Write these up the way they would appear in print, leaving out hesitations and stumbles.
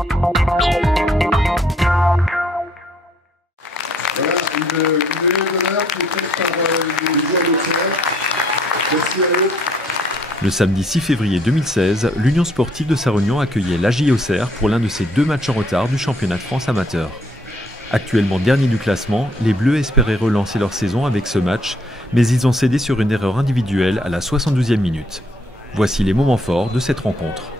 Voilà, une médaille d'honneur qui est faite par les joueurs d'Auxerre. Merci à eux. Le samedi 6 février 2016, l'Union sportive de Sarre-Union accueillait l'AJ Auxerre pour l'un de ses 2 matchs en retard du championnat de France amateur. Actuellement dernier du classement, les Bleus espéraient relancer leur saison avec ce match, mais ils ont cédé sur une erreur individuelle à la 72e minute. Voici les moments forts de cette rencontre.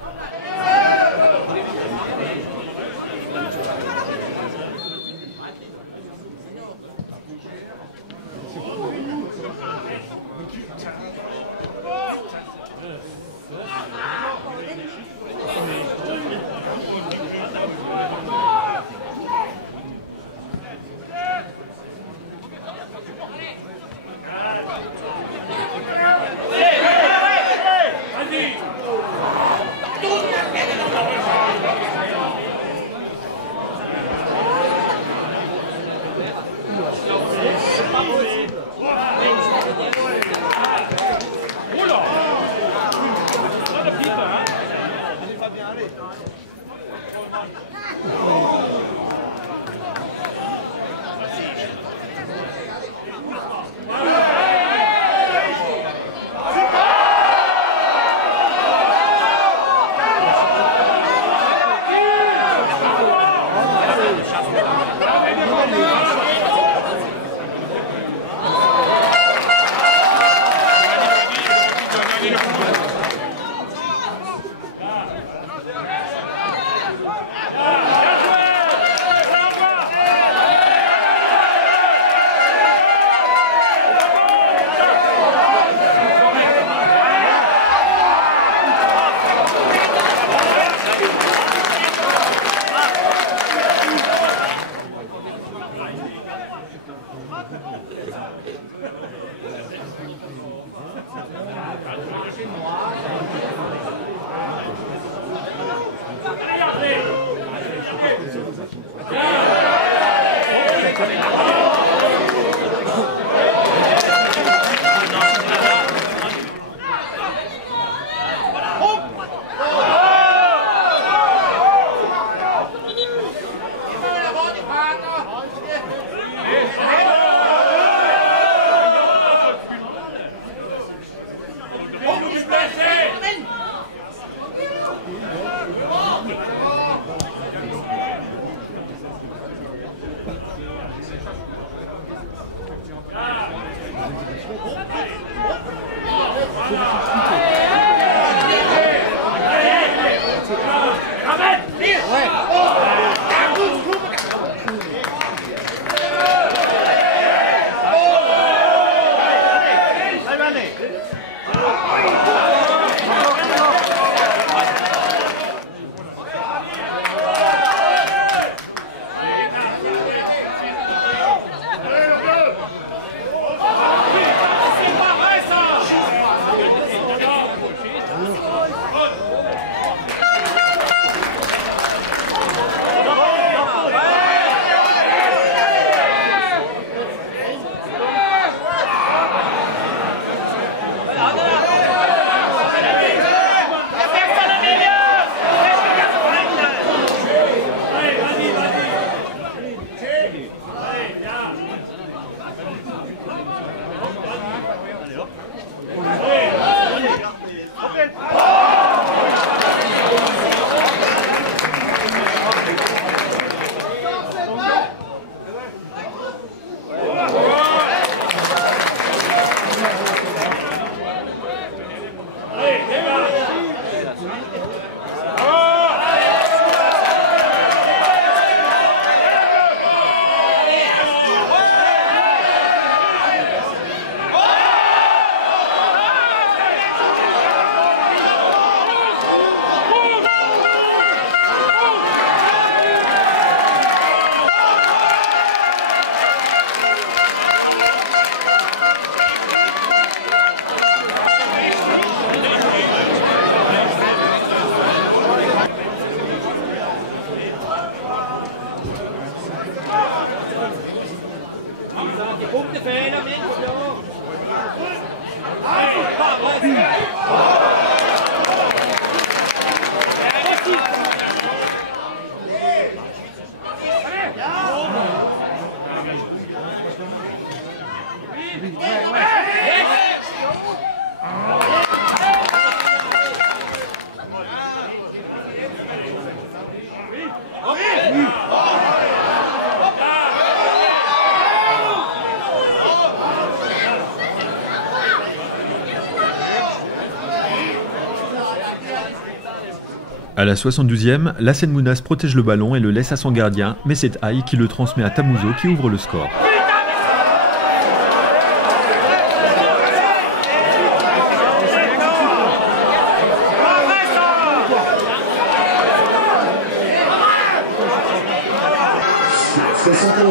À la 72e, Lassène Mounas protège le ballon et le laisse à son gardien, mais c'est Haï qui le transmet à Tamouzo qui ouvre le score.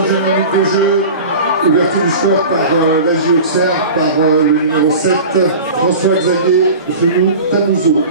Minutes de jeu, ouverture du score par l'AJ Auxerre, par le numéro 7, François-Xavier Fenou Tamouzo.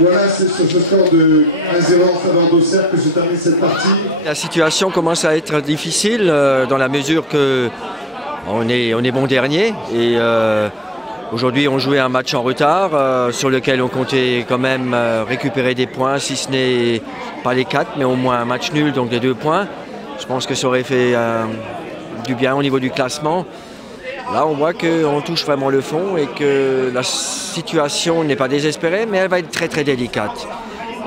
Voilà, c'est sur ce score de 1-0 en faveur d'Auxerre que se termine cette partie. La situation commence à être difficile dans la mesure que on est bon dernier et aujourd'hui on jouait un match en retard sur lequel on comptait quand même récupérer des points, si ce n'est pas les 4 mais au moins un match nul, donc les 2 points. Je pense que ça aurait fait du bien au niveau du classement. Là, on voit qu'on touche vraiment le fond et que la situation n'est pas désespérée, mais elle va être très très délicate.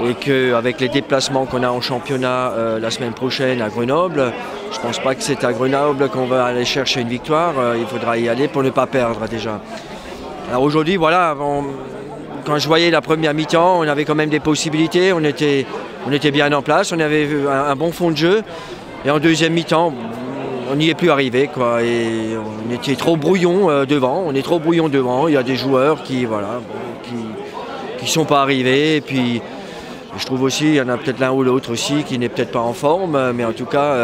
Et qu'avec les déplacements qu'on a en championnat la semaine prochaine à Grenoble, je ne pense pas que c'est à Grenoble qu'on va aller chercher une victoire. Il faudra y aller pour ne pas perdre déjà. Alors aujourd'hui, voilà, quand je voyais la première mi-temps, on avait quand même des possibilités, on était bien en place, on avait un bon fond de jeu. Et en deuxième mi-temps, on n'y est plus arrivé, quoi, et on était trop brouillon devant. On est trop brouillon devant. Il y a des joueurs qui sont pas arrivés. Et puis, je trouve aussi, il y en a peut-être l'un ou l'autre aussi qui n'est peut-être pas en forme. Mais en tout cas,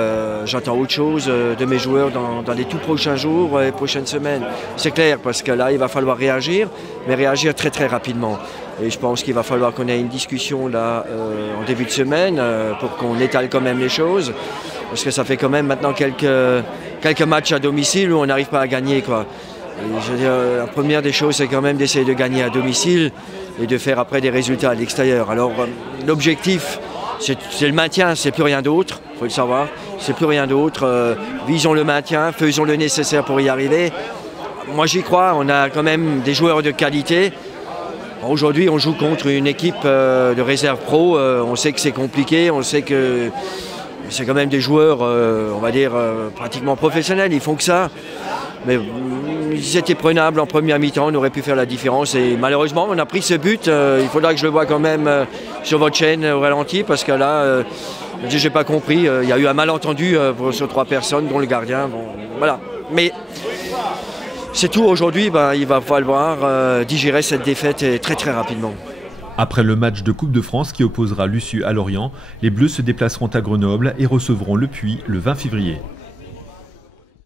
j'attends autre chose de mes joueurs dans les tout prochains jours et prochaines semaines. C'est clair, parce que là, il va falloir réagir, mais réagir très très rapidement. Et je pense qu'il va falloir qu'on ait une discussion là en début de semaine pour qu'on étale quand même les choses. Parce que ça fait quand même maintenant quelques matchs à domicile où on n'arrive pas à gagner, quoi. Et je veux dire, la première des choses, c'est quand même d'essayer de gagner à domicile et de faire après des résultats à l'extérieur. Alors l'objectif, c'est le maintien, c'est plus rien d'autre, il faut le savoir. C'est plus rien d'autre. Visons le maintien, faisons le nécessaire pour y arriver. Moi j'y crois, on a quand même des joueurs de qualité. Aujourd'hui, on joue contre une équipe de réserve pro. On sait que c'est compliqué, on sait que c'est quand même des joueurs, on va dire, pratiquement professionnels. Ils font que ça. Mais ils étaient prenables en première mi-temps, on aurait pu faire la différence. Et malheureusement, on a pris ce but. Il faudra que je le voie quand même sur votre chaîne au ralenti, parce que là, j'ai pas compris. Il y a eu un malentendu sur 3 personnes, dont le gardien. Bon, voilà. Mais c'est tout aujourd'hui. Il va falloir digérer cette défaite très très rapidement. Après le match de Coupe de France qui opposera Luçu à Lorient, les Bleus se déplaceront à Grenoble et recevront Le Puy le 20 février.